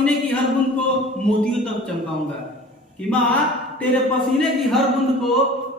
पसीने की हर बूंद को मोतियों तक चमकाऊंगा, कि माँ तेरे पसीने की हर बूंद को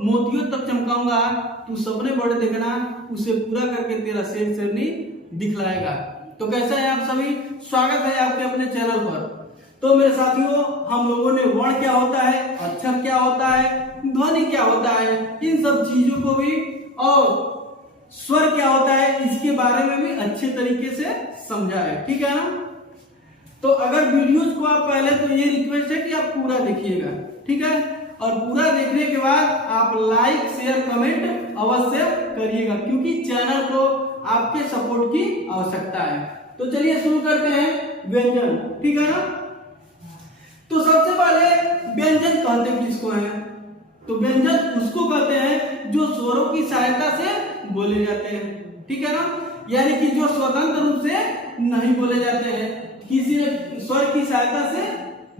मोतियों तक चमकाऊंगा, तू सपने बड़े देखना, उसे पूरा करके तेरा शेर शेरनी दिखलाएगा। तो कैसा है आप सभी, स्वागत है आपके अपने चैनल पर। तो मेरे साथियों, हम लोगों ने वर्ण क्या होता है, अक्षर क्या होता है, ध्वनि क्या होता है, इन सब चीजों को भी और स्वर क्या होता है इसके बारे में भी अच्छे तरीके से समझा है, ठीक है ना। तो अगर वीडियोस को आप पहले, तो ये रिक्वेस्ट है कि आप पूरा देखिएगा, ठीक है, और पूरा देखने के बाद आप लाइक शेयर कमेंट अवश्य करिएगा, क्योंकि चैनल को आपके सपोर्ट की आवश्यकता है। तो चलिए शुरू करते हैं व्यंजन, ठीक है ना। तो सबसे पहले व्यंजन कहते किसको हैं, तो व्यंजन उसको कहते हैं जो स्वरों की सहायता से बोले जाते हैं, ठीक है ना, यानी कि जो स्वतंत्र रूप से नहीं बोले जाते हैं, किसी स्वर की सहायता से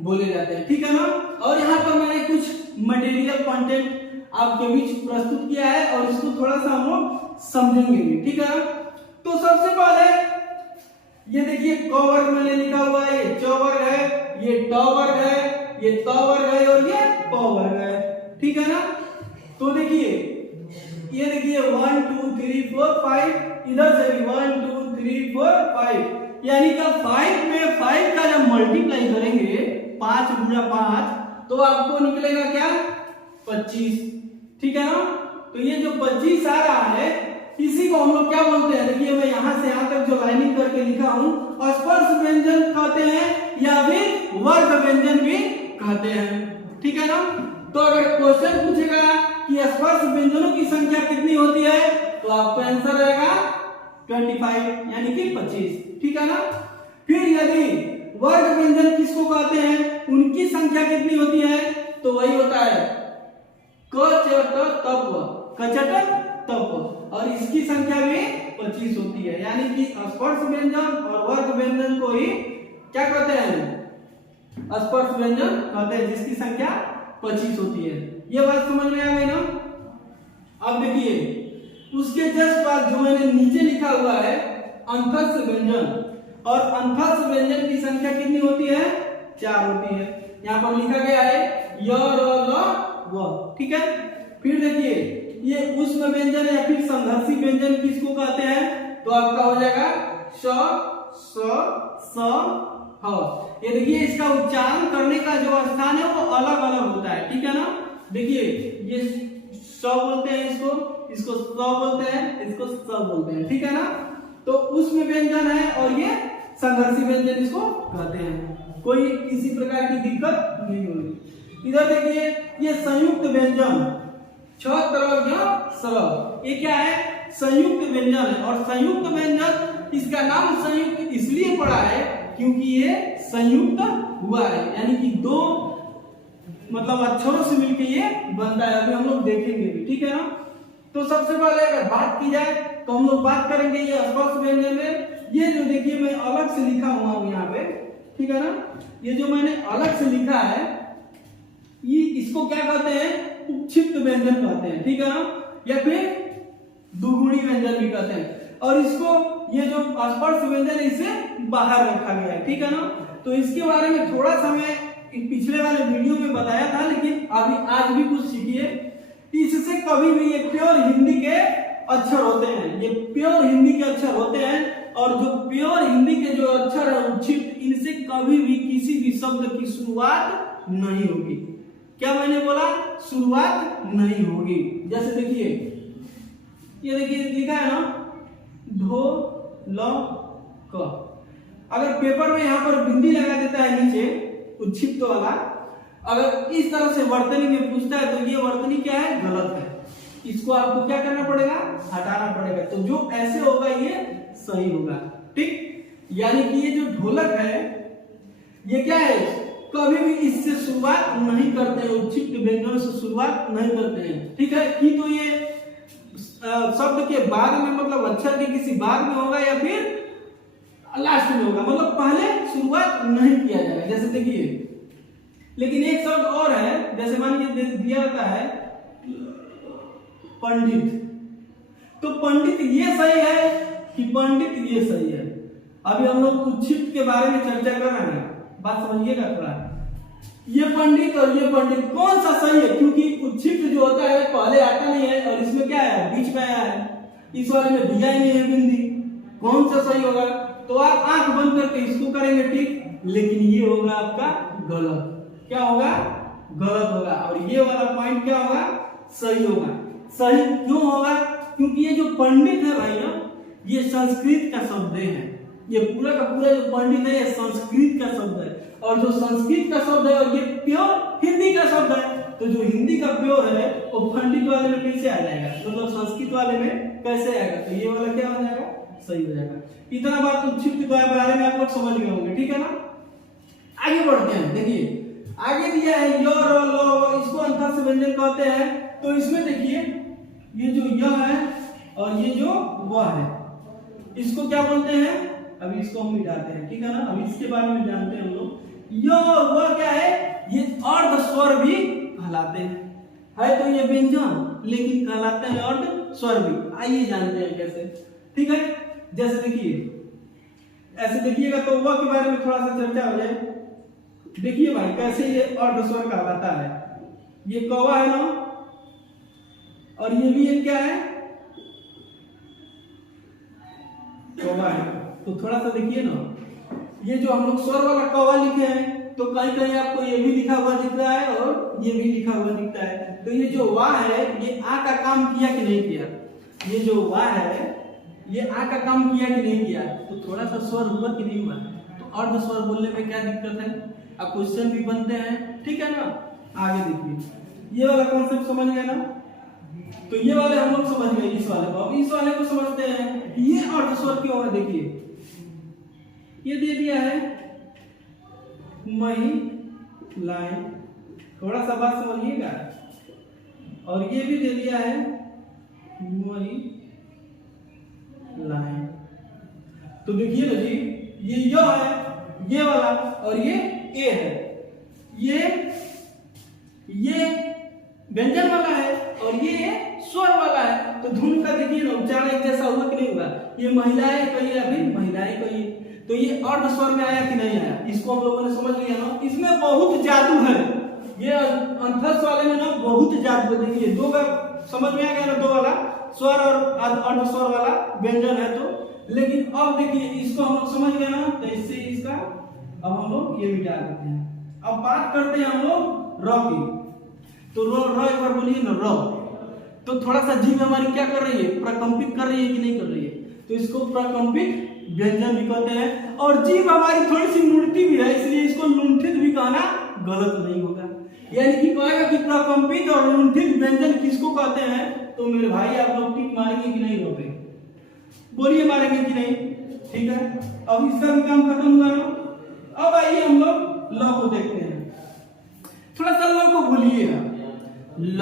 बोले जाते हैं, ठीक है ना। और यहाँ पर मैंने कुछ मटेरियल कंटेंट आपके बीच प्रस्तुत किया है और इसको थोड़ा सा हम लोग समझेंगे भी, ठीक है ना। तो सबसे पहले ये देखिए क वर्ग मैंने लिखा हुआ है, ये च वर्ग है, ये ट वर्ग है, ये त वर्ग है और ये प वर्ग है, ठीक है ना। तो देखिए ये देखिए 1 2 3 4 5, इधर से भी 1 2 3 4 5, यानी कि 5 में 5 का जब मल्टीप्लाई करेंगे 5 गुणा 5 तो आपको निकलेगा क्या 25, ठीक है ना। तो ये जो 25 आ रहा है इसी को हम लोग क्या बोलते हैं, देखिए मैं यहां से यहां तक जो लाइनिंग करके लिखा हूं, स्पर्श व्यंजन कहते हैं या फिर वर्ग व्यंजन भी कहते हैं, ठीक है ना। तो अगर क्वेश्चन पूछेगा कि स्पर्श व्यंजनों की संख्या कितनी होती है, तो आपका आंसर रहेगा 25 यानी कि 25, ठीक है ना। फिर यदि वर्ग व्यंजन किसको कहते हैं, उनकी संख्या कितनी होती है, तो वही होता है क च ट तप, कचट तप, और इसकी संख्या भी 25 होती है, यानी कि स्पर्श व्यंजन और वर्ग व्यंजन को ही क्या कहते हैं, स्पर्श व्यंजन कहते हैं, जिसकी संख्या 25 होती है। ये बात समझ में आ गई ना। अब देखिए उसके जस्ट बाद जो मैंने नीचे लिखा हुआ है अंतस्थ व्यंजन, और अंतस्थ व्यंजन की संख्या कितनी होती है, 4 होती है। यहाँ पर लिखा गया है य र ल व, ठीक है। फिर देखिए ये ऊष्म व्यंजन या फिर संघर्षी व्यंजन किसको कहते हैं, तो आपका हो जाएगा स स स ह। ये देखिए इसका उच्चारण करने का जो स्थान है वो अलग अलग होता है, ठीक है ना। देखिए ये स बोलते हैं इसको, इसको स बोलते हैं, इसको स बोलते हैं, ठीक है ना। तो उसमें व्यंजन है और ये संघर्षी व्यंजन इसको कहते हैं, कोई किसी प्रकार की दिक्कत नहीं होगी। इधर देखिए ये संयुक्त व्यंजन छ तरह सरल, ये क्या है, संयुक्त व्यंजन है। और संयुक्त व्यंजन इसका नाम संयुक्त इसलिए पड़ा है क्योंकि ये संयुक्त हुआ है, यानी कि दो मतलब अक्षरों से मिलकर ये बनता है, अभी हम लोग देखेंगे भी, ठीक है ना। तो सबसे पहले अगर बात की जाए तो हम लोग बात करेंगे ये स्पर्श व्यंजन में। ये जो देखिए मैं अलग से लिखा हुआ हूं यहाँ पे, ठीक है ना, ये जो मैंने अलग से लिखा है ये इसको क्या कहते हैं, उपक्षिप्त व्यंजन कहते हैं, ठीक है ना, या फिर दुगुणी व्यंजन भी कहते हैं। और इसको ये जो स्पर्श व्यंजन है इसे बाहर रखा गया है, ठीक है ना। तो इसके बारे में थोड़ा सा मैं पिछले वाले वीडियो में बताया था, लेकिन अभी आज भी कुछ सीखिए। इससे कभी भी ये प्योर हिंदी के अक्षर होते हैं, ये प्योर हिंदी के अक्षर होते हैं, और जो प्योर हिंदी के जो अक्षर है उपक्षिप्त, इनसे कभी भी किसी भी शब्द की शुरुआत नहीं होगी। क्या मैंने बोला, शुरुआत नहीं होगी। जैसे देखिए ये देखिए लिखा है ना ढो ल क, अगर पेपर में यहाँ पर बिंदी लगा देता है नीचे उच्छिप्त वाला, अगर इस तरह से वर्तनी में पूछता है तो ये वर्तनी क्या है, गलत है, इसको आपको क्या करना पड़ेगा, हटाना पड़ेगा। तो जो ऐसे होगा ये सही होगा, ठीक। यानी कि ये जो ढोलक है ये क्या है, कभी भी इससे शुरुआत नहीं करते हैं, उपक्षिप्त व्यंजनों से शुरुआत नहीं करते हैं, ठीक है। कि तो ये शब्द के बाद में मतलब अक्षर के किसी बाद में होगा या फिर लास्ट में होगा, मतलब पहले शुरुआत नहीं किया जाएगा। जैसे देखिए, लेकिन एक शब्द और है, जैसे मान लीजिए दिया जाता है पंडित, तो पंडित ये सही है कि पंडित ये सही है। अभी हम लोग उपक्षिप्त के बारे में चर्चा कर रहे हैं, बात समझिएगा थोड़ा। ये पंडित और ये पंडित कौन सा सही है, क्योंकि उच्छिष्ट जो होता है पहले आता नहीं है और इसमें क्या है बीच में आया है, इस वाले में दिया ही नहीं है बिंदी, कौन सा सही होगा? तो आप आंख बंद करके इसको करेंगे ठीक, लेकिन ये होगा आपका गलत। क्या होगा? गलत होगा। और ये वाला पॉइंट क्या होगा? सही होगा। सही क्यों होगा? क्योंकि ये जो पंडित है भाइयों, ये संस्कृत का शब्द है। ये पूरा का पूरा जो पंडित है ये संस्कृत का शब्द है, और जो संस्कृत का शब्द है और ये प्योर हिंदी का शब्द है। तो जो हिंदी का प्योर है वो पंडित वाले में कैसे आ जाएगा, मतलब संस्कृत वाले में कैसे आएगा? तो ये वाला क्या हो जाएगा? सही हो जाएगा। इतना बात उच्छिष्ट के बारे में आप लोग समझ गए होंगे, ठीक है ना? आगे बढ़ते हैं। देखिए आगे दिया है य और ल, इसको अंतर से व्यंजन कहते हैं। तो इसमें देखिए ये जो य है और ये जो व है, इसको क्या बोलते हैं? अभी इसको हम मिटाते हैं, ठीक है ना? अभी इसके बारे में जानते हैं हम लोग। य व क्या है? ये अर्ध स्वर भी कहलाते हैं। है तो ये व्यंजन, लेकिन कहलाते हैं अर्ध स्वर भी। आइए जानते हैं कैसे, ठीक है? जैसे देखिए ऐसे देखिएगा तो व के बारे में थोड़ा सा चर्चा हो जाए। देखिए भाई कैसे ये अर्ध स्वर कहलाता है। ये कौवा है ना, और ये भी एक क्या है? कौवा है। तो थोड़ा सा देखिए ना, ये जो हम लोग स्वर वाला कौवा लिखे हैं तो कहीं कहीं आपको ये भी लिखा हुआ दिख रहा है और ये भी लिखा हुआ दिखता है। तो ये जो वा है ये आ का काम किया कि नहीं किया? ये जो वा है ये आ का काम किया कि नहीं किया? तो थोड़ा सा स्वर हुआ कि नहीं हुआ? तो अर्ध स्वर बोलने में क्या दिक्कत है? अब क्वेश्चन भी बनते हैं, ठीक है ना? आगे देखिए ये वाला कॉन्सेप्ट समझ गए ना? तो ये वाले हम लोग समझ गए इस वाले को। अब इस वाले को समझते हैं ये अर्ध स्वर क्यों है। देखिए ये दे दिया है महिलाएं, थोड़ा सा बात समझिएगा, और ये भी दे दिया है महिलाएं। तो देखिए ना जी, ये य है ये वाला और ये ए है, ये व्यंजन वाला है और ये स्वर वाला है। तो धुन का देखिए ना उच्चारण एक जैसा हुआ कि नहीं हुआ? ये महिलाएं कही अभी महिलाएं कही, तो ये अर्ध स्वर में आया कि नहीं आया? इसको हम लोगों ने समझ लिया ना? इसमें बहुत जादू है, ये अंतस वाले में ना बहुत जादू है। देखिए दो का समझ में आ गया ना, दो वाला स्वर और अर्ध स्वर वाला व्यंजन है। तो लेकिन अब देखिए इसको हम लोग समझ गए ना, तो इससे इसका अब हम लोग ये मिटा देते हैं। अब बात करते हैं हम लोग र की। तो र एक बार बोलिए ना, र। तो थोड़ा सा जीभ हमारी क्या कर रही है? प्रकंपित कर रही है कि नहीं कर रही है? तो इसको प्रकंपित व्यंजन भी कहते हैं। और जीभ हमारी थोड़ी सी मुड़ती भी है, इसलिए इसको लुंठित भी कहना गलत नहीं होगा। यानी कि कहेगा कि प्रकंपित और लुंठित व्यंजन किसको कहते हैं? तो मेरे भाई आप लोग टिक मारेंगे कि नहीं? रोके बोलिए, मारेंगे कि नहीं? ठीक है, अब इसका भी काम खत्म हुआ ना। अब आइए हम लोग ल को देखते हैं। थोड़ा सा ल को बोलिए ल।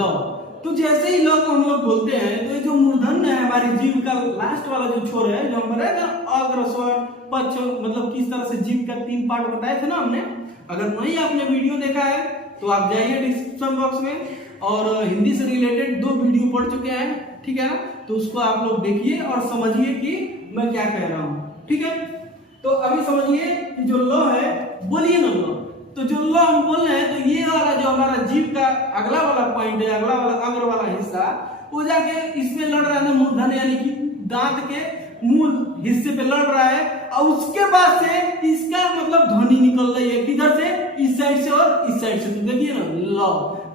तो जैसे ही ल को हम लोग बोलते हैं तो ये जो मूर्धन्य है हमारी जीभ का लास्ट वाला जो छोर है, जो हम बताए थे अग्र स्वर पक्ष, मतलब किस तरह से जीभ का 3 पार्ट बताए थे ना हमने। अगर नहीं आपने वीडियो देखा है तो आप जाइए डिस्क्रिप्शन बॉक्स में, और हिंदी से रिलेटेड 2 वीडियो पढ़ चुके हैं, ठीक है ना? तो उसको आप लोग देखिए और समझिए कि मैं क्या कह रहा हूँ, ठीक है? तो अभी समझिए कि जो ल है, बोलिए ना ल। तो जो ल हम बोल रहे हैं, तो ये वाला जो हमारा जीभ का अगला वाला पॉइंट है, अगला वाला अग्र वाला हिस्सा, वो जाके इसमें लड़ रहा है मूर्धन्य, यानी कि दांत के मूल हिस्से पे लड़ रहा है। और उसके बाद से इसका मतलब ध्वनि निकल रही है, किधर से? इस साइड से और इस साइड से। तो देखिए ना ल,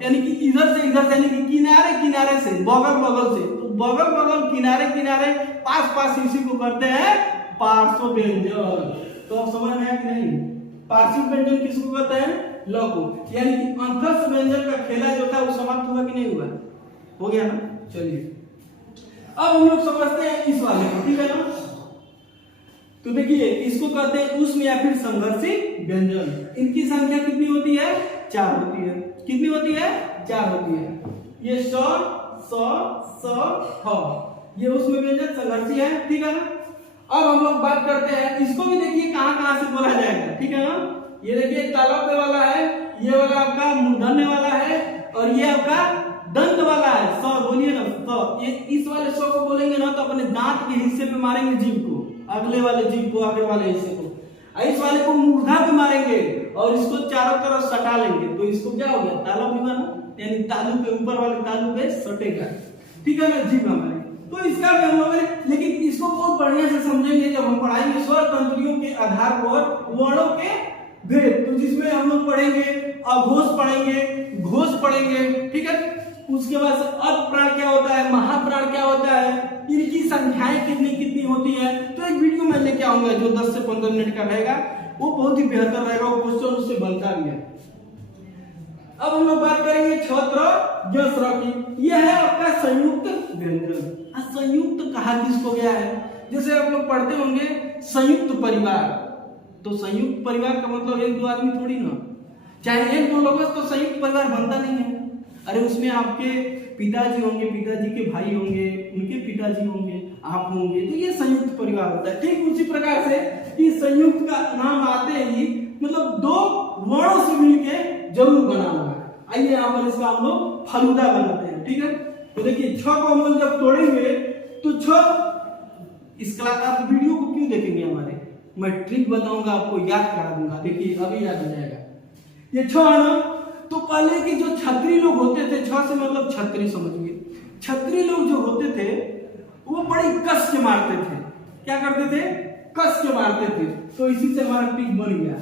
यानी कि इधर से इधर से, यानी कि किनारे किनारे से, बगल बगल से। तो बगल बगल, किनारे किनारे, पास पास, इसी को करते हैं पार्श्व व्यंजन। तो अब समझ में आया कि नहीं? पार्श्व व्यंजन किसको कहते हैं? ल को। यानी कि अंतस व्यंजन का खेला जो था वो समाप्त हुआ कि नहीं हुआ? हो गया ना? चलिए अब हम लोग समझते हैं इस वाले को, ठीक है ना? तो देखिए इसको कहते हैं उष्म या फिर संघर्षी व्यंजन। इनकी संख्या कितनी होती है? 4 होती है। कितनी होती है? 4 होती है। ये स, ह, ये उष्म व्यंजन संघर्षी है, ठीक है ना? अब हम लोग बात करते हैं, इसको भी देखिए कहां कहां से बोला जाएगा, ठीक है ना? ये देखिए तालव्य वाला है, ये वाला आपका मूर्धन्य वाला है, और ये आपका दंत वाला है। स बोलिए ना, स। ये इस वाले स को बोलेंगे ना तो अपने दांत के हिस्से पे मारेंगे जीभ को, अगले वाले जीभ को, आगे वाले हिस्से को। इस वाले को मूर्धा भी मारेंगे, और इसको चारों तरफ सटा लेंगे तो इसको क्या हो गया, ताला भी बना, यानी तालू पे, ऊपर वाले तालू पे सटेगा। ठीक है ना, जीभ हमारी। तो इसका भी हम लोग, लेकिन इसको बहुत बढ़िया से समझेंगे जब हम पढ़ाएंगे स्वर तंत्रियों के आधार पर वर्णों के भेद। तो जिसमें हम लोग पढ़ेंगे अघोष पढ़ेंगे, घोष पढ़ेंगे। ठीक है, उसके बाद से अल्पप्राण क्या होता है, महाप्राण क्या होता है, इनकी संख्याएं कितनी कितनी होती है। तो एक वीडियो मैं लेके आऊंगा जो 10 से 15 मिनट का रहेगा, वो बहुत ही बेहतर रहेगा, वो क्वेश्चन उससे बनता भी है। अब हम लोग बात करेंगे छत्र जस्र की। यह है आपका संयुक्त व्यंजन। संयुक्त कहा किसको गया है, जैसे आप लोग पढ़ते होंगे संयुक्त परिवार। तो संयुक्त परिवार का मतलब एक दो आदमी थोड़ी ना, चाहे एक दो लोगों से तो संयुक्त परिवार बनता नहीं है। अरे उसमें आपके पिताजी होंगे, पिताजी के भाई होंगे, उनके पिताजी होंगे, आप होंगे, तो ये संयुक्त परिवार होता है। ठीक उसी प्रकार से इस संयुक्त का नाम आते ही मतलब दो वर्णों से मिलके जरूर बना हुआ है। आइए यहाँ पर इसका हम लोग फलूदा बनाते हैं। ठीक है, तो देखिए छ को हम लोग जब तोड़ेंगे तो छ, इसका आप वीडियो को क्यों देखेंगे हमारे, मैं ट्रिक बताऊंगा आपको, याद करा दूंगा। देखिए अभी याद हो जाएगा। ये छ है ना, तो पहले के जो छत्री लोग होते थे, छ से मतलब छत्री समझिए, छत्री लोग जो होते थे वो बड़ी कस के मारते थे। क्या करते थे, कस के मारते थे। तो इसी से हमारा ट्रिक बन गया।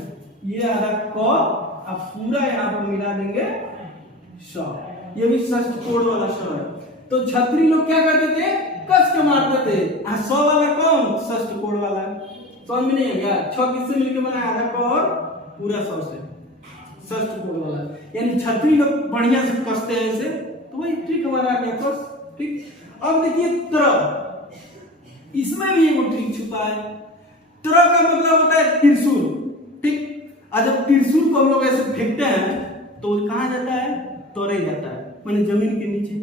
ये आ रहा क, अब पूरा यहाँ पर मिला देंगे श, ये भी षष्ठ कोड वाला श है। तो छत्री लोग क्या करते थे, कस के मारते थे। स वाला कौन, षष्ठ कोड वाला है, समझ में नहीं है क्या। छ किससे मिलके बना, आधा क और पूरा स से, षष्ठ कोड वाला, यानी छत्री लोग बढ़िया से कसते हैं इसे। तो वही ट्रिक हमारा आ गया कस। ठीक, अब देखिए त्र, इसमें भी एक ट्रिक छुपा है। त्र का मतलब होता है त्रिशूल। ठीक, और जब त्रिशूल को हम लोग ऐसे फेंकते हैं तो कहाँ जाता है, तोड़े जाता है, माने जमीन के नीचे।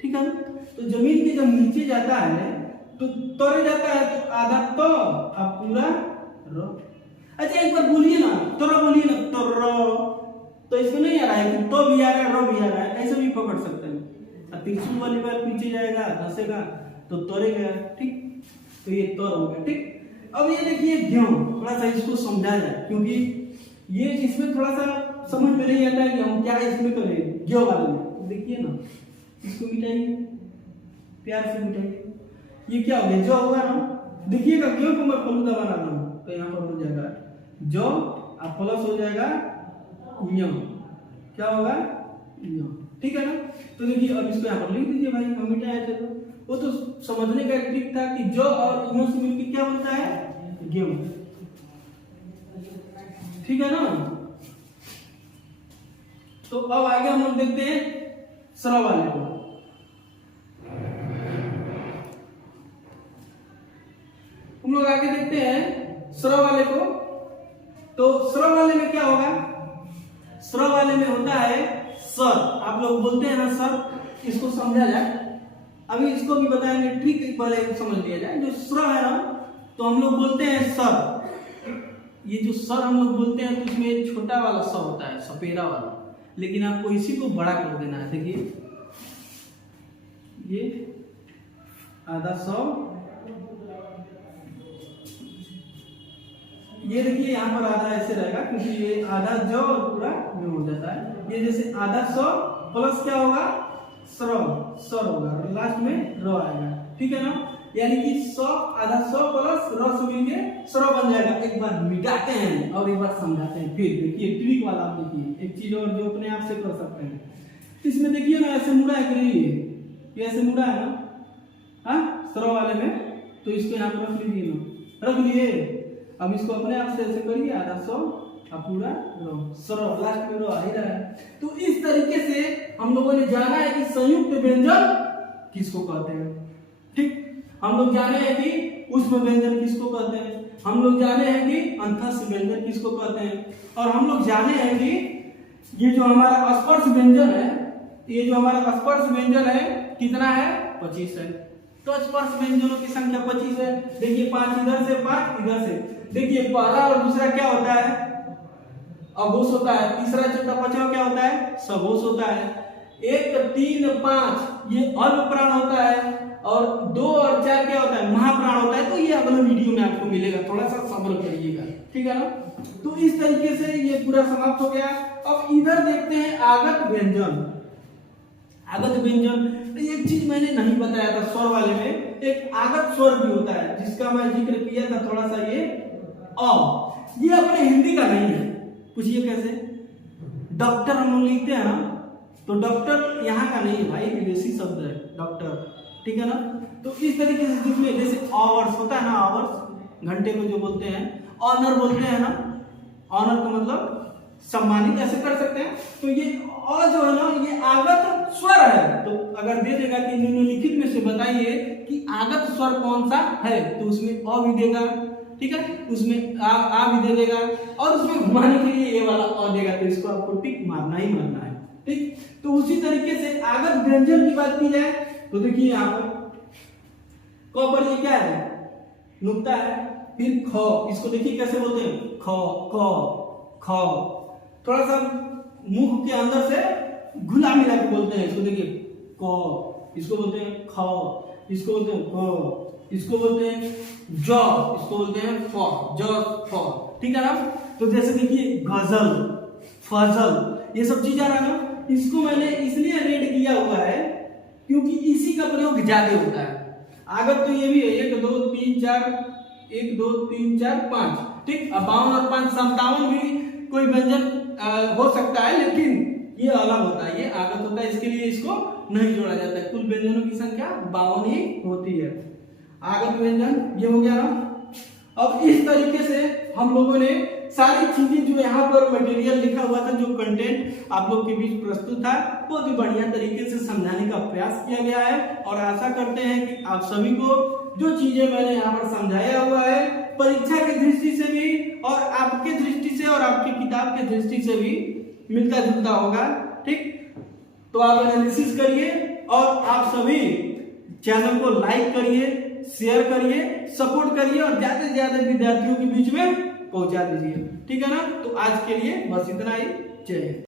ठीक है ना, तो जमीन के जब नीचे जाता है तो तोड़े जाता है, तो आधा तो अब पूरा रो। अच्छा एक बार बोलिए ना, तोरो बोलिए ना, तोरो। तो इसमें नहीं आ रहा है कि तो भी आ रहा है, रो भी आ रहा है, ऐसे भी पकड़ सकते हैं। त्रिशूल वाली बात पीछे जाएगा, धसेगा तो तोड़ेगा। ठीक, तो ये तोड़ हो गया। ठीक, अब ये देखिए ज्यों, थोड़ा सा इसको समझा जाए, क्योंकि ये इसमें थोड़ा सा समझ में नहीं आता है कि हम क्या इसमें करें ज्यों वाले में। तो देखिए ना, इसको मिटाइए, प्यार से मिटाइए। ये क्या हो गया, जो होगा ना, देखिएगा ज्यों को मैं फलूदा बना रहा हूँ, तो यहाँ पर हो जाएगा जो, अब प्लस हो जाएगा ज्यों, क्या होगा ज्यों। ठीक है ना, तो देखिए अब इसको यहाँ पर लिख दीजिए भाई, हम मिटाया थे। तो वो तो समझने का ट्रिक था कि जो और ज्यों से मिलकर क्या बनता है, ज्यों। ठीक है ना, तो अब आगे हम लोग देखते हैं स्र वाले को। हम लोग आगे देखते हैं स्र वाले को। तो स्र वाले में क्या होगा, स्र वाले में होता है सर। आप लोग बोलते हैं ना सर, इसको समझा जाए, अभी इसको भी बताएंगे, ट्रिक पहले समझ लिया जाए। जो स्र है ना, तो हम लोग बोलते हैं सर। ये जो सर हम लोग बोलते हैं तो इसमें छोटा वाला स होता है, सपेरा वाला, लेकिन आपको इसी को बड़ा कर देना है। देखिए ये आधा सौ, ये देखिए यहाँ पर आधा ऐसे रहेगा, क्योंकि ये आधा जो और पूरा में हो जाता है। ये जैसे आधा सौ प्लस क्या होगा, सर होगा, लास्ट में रो आएगा। ठीक है ना, यानी कि 100 आधा 100 प्लस रो से मिलके सर बन जाएगा। एक बार मिटाते हैं और एक बार समझाते हैं। फिर देखिए ट्रिक वाला, आप देखिए एक चीज और जो अपने आप से कर सकते हैं। इसमें देखिए ना, ऐसे मुड़ा है कि नहीं, ये ऐसे मुड़ा है ना, हाँ सर वाले में, तो इसको यहाँ पर रख लीजिए ना, रख लिए। अब इसको अपने आप से ऐसे करिए, आधा 100 अब पूरा रो, सर लास्ट में रो आ ही रहा है। तो इस तरीके से हम लोगों ने जाना है कि संयुक्त व्यंजन किसको कहते हैं। ठीक, हम लोग जाने हैं कि उष्म व्यंजन किसको कहते हैं, हम लोग जाने हैं कि अंतःस्थ व्यंजन किसको कहते हैं, और हम लोग जाने हैं कि ये जो हमारा स्पर्श व्यंजन है, ये जो हमारा स्पर्श व्यंजन है कितना है, 25 है। तो स्पर्श व्यंजनों की संख्या 25 है। देखिए 5 इधर से, 5 इधर से। देखिए पहला और दूसरा क्या होता है, अघोष होता है। तीसरा चौथा पांचवा क्या होता है, सघोष होता है। 1 3 5 ये अल्पप्राण होता है, और 2 और 4 क्या होता है, महाप्राण होता है। तो ये अगले वीडियो में आपको मिलेगा, थोड़ा सा सब्र करिएगा, ठीक है ना। तो इस तरीके से ये पूरा समाप्त हो गया। अब इधर देखते हैं आगत व्यंजन। आगत व्यंजन, एक चीज मैंने नहीं बताया था स्वर वाले में, एक आगत स्वर भी होता है जिसका मैं जिक्र किया था थोड़ा सा, ये अ। ये अपने हिंदी का नहीं है, पूछिए कैसे। डॉक्टर हम लोग लिखते हैं ना, तो डॉक्टर यहाँ का नहीं है भाई, विदेशी शब्द है डॉक्टर, ठीक है ना। तो इस तरीके से जिसमें जैसे आवर्स होता है ना, आवर्स घंटे को जो बोलते हैं, ऑनर बोलते हैं ना, ऑनर का मतलब सम्मानित ऐसे कर सकते हैं। तो ये अ जो है ना, ये आगत स्वर है। तो अगर दे देगा कि निम्नलिखित में से बताइए कि आगत स्वर कौन सा है, तो उसमें अ भी देगा, ठीक है, उसमें आ भी दे देगा, और उसमें घुमाने के लिए ये वाला अ देगा। तो इसको आपको टिक मारना ही मारना है, ठीक। तो उसी तरीके से आगत व्यंजन की बात की जाए तो देखिए यहाँ पर क पर ये क्या है, नुक्ता है। फिर ख, इसको देखिए कैसे बोलते हैं, ख क ख, थोड़ा सा मुंह के अंदर से घुला मिला के बोलते हैं। इसको देखिए क, इसको बोलते हैं ख, इसको बोलते हैं क, इसको बोलते हैं ज, इसको बोलते हैं फ, ज फ, ठीक है ना। तो जैसे देखिए गजल, फजल, ये सब चीज आ रहा है ना। इसको मैंने इसलिए रेड किया हुआ है क्योंकि इसी का प्रयोग ज्यादा होता है। आगत तो ये भी है 1 2 3 4, 1 2 3 4 5, ठीक। अब 52 और 5 57 भी कोई व्यंजन हो सकता है, लेकिन ये अलग होता है, ये आगत होता है, इसके लिए इसको नहीं जोड़ा जाता है। कुल व्यंजनों की संख्या 52 ही होती है। आगत व्यंजन ये हो गया ना। अब इस तरीके से हम लोगों ने सारी चीजें जो यहाँ पर मटेरियल लिखा हुआ था, जो कंटेंट आप लोग के बीच प्रस्तुत था, बहुत ही बढ़िया तरीके से समझाने का प्रयास किया गया है। और आशा करते हैं कि आप सभी को जो चीजें मैंने यहाँ पर समझाया हुआ है, परीक्षा की दृष्टि से भी और आपके दृष्टि से और आपकी किताब की दृष्टि से भी मिलता जुलता होगा, ठीक। तो आप एनालिसिस करिए और आप सभी चैनल को लाइक करिए, शेयर करिए, सपोर्ट करिए और ज्यादा से ज्यादा विद्यार्थियों के बीच में पहुंचा दीजिए, ठीक है ना। तो आज के लिए बस इतना ही। जय हिंद।